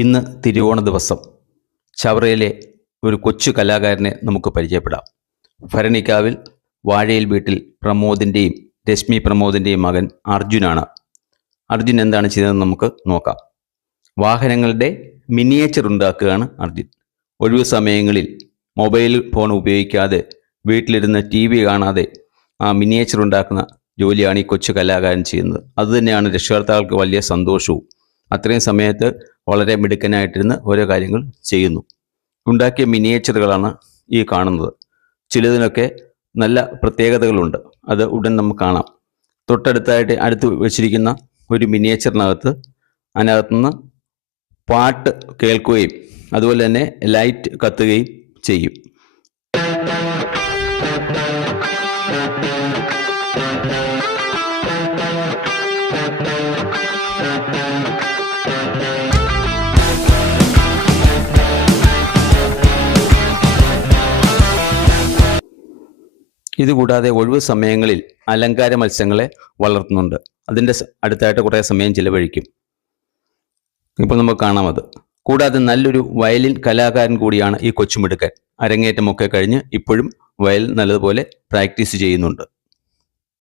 ഇന്ന് തിരുവോണ ദിവസം ചവറയിലെ ഒരു കൊച്ചു കലാകാരനെ നമുക്ക് പരിചയപ്പെടാം. ഭരണിക്കാവിൽ വാഴയിൽ വീട്ടിൽ പ്രമോദിൻ്റെയും രശ്മി പ്രമോദിൻ്റെയും മകൻ അർജുനാണ്. അർജുൻ എന്താണ് ചെയ്തതെന്ന് നമുക്ക് നോക്കാം. വാഹനങ്ങളുടെ മിനിയേച്ചർ ഉണ്ടാക്കുകയാണ് അർജുൻ. ഒഴിവു സമയങ്ങളിൽ മൊബൈൽ ഫോൺ ഉപയോഗിക്കാതെ വീട്ടിലിരുന്ന് TV കാണാതെ ആ മിനിയേച്ചർ ഉണ്ടാക്കുന്ന ജോലിയാണ് ഈ കൊച്ചു കലാകാരൻ ചെയ്യുന്നത്. അതുതന്നെയാണ് രക്ഷകർത്താക്കൾക്ക് വലിയ സന്തോഷവും. അത്രയും സമയത്ത് വളരെ മിടുക്കനായിട്ടിരുന്ന് ഓരോ കാര്യങ്ങൾ ചെയ്യുന്നു. ഉണ്ടാക്കിയ മിനിയേച്ചറുകളാണ് ഈ കാണുന്നത്. ചിലതിനൊക്കെ നല്ല പ്രത്യേകതകളുണ്ട്. അത് ഉടൻ നമുക്ക് കാണാം. തൊട്ടടുത്തായിട്ട് അടുത്ത് വെച്ചിരിക്കുന്ന ഒരു മിനിയേച്ചറിനകത്ത് അതിനകത്തുനിന്ന് പാട്ട് കേൾക്കുകയും അതുപോലെ തന്നെ ലൈറ്റ് കത്തുകയും ചെയ്യും. ഇതുകൂടാതെ ഒഴിവ് സമയങ്ങളിൽ അലങ്കാര മത്സ്യങ്ങളെ വളർത്തുന്നുണ്ട്. അതിൻ്റെ അടുത്തായിട്ട് കുറേ സമയം ചിലവഴിക്കും. ഇപ്പോൾ നമുക്ക് കാണാം അത്. കൂടാതെ നല്ലൊരു വയലിൻ കലാകാരൻ കൂടിയാണ് ഈ കൊച്ചുമിടുക്കൻ. അരങ്ങേറ്റമൊക്കെ കഴിഞ്ഞ് ഇപ്പോഴും വയലിൻ നല്ലതുപോലെ പ്രാക്ടീസ് ചെയ്യുന്നുണ്ട്.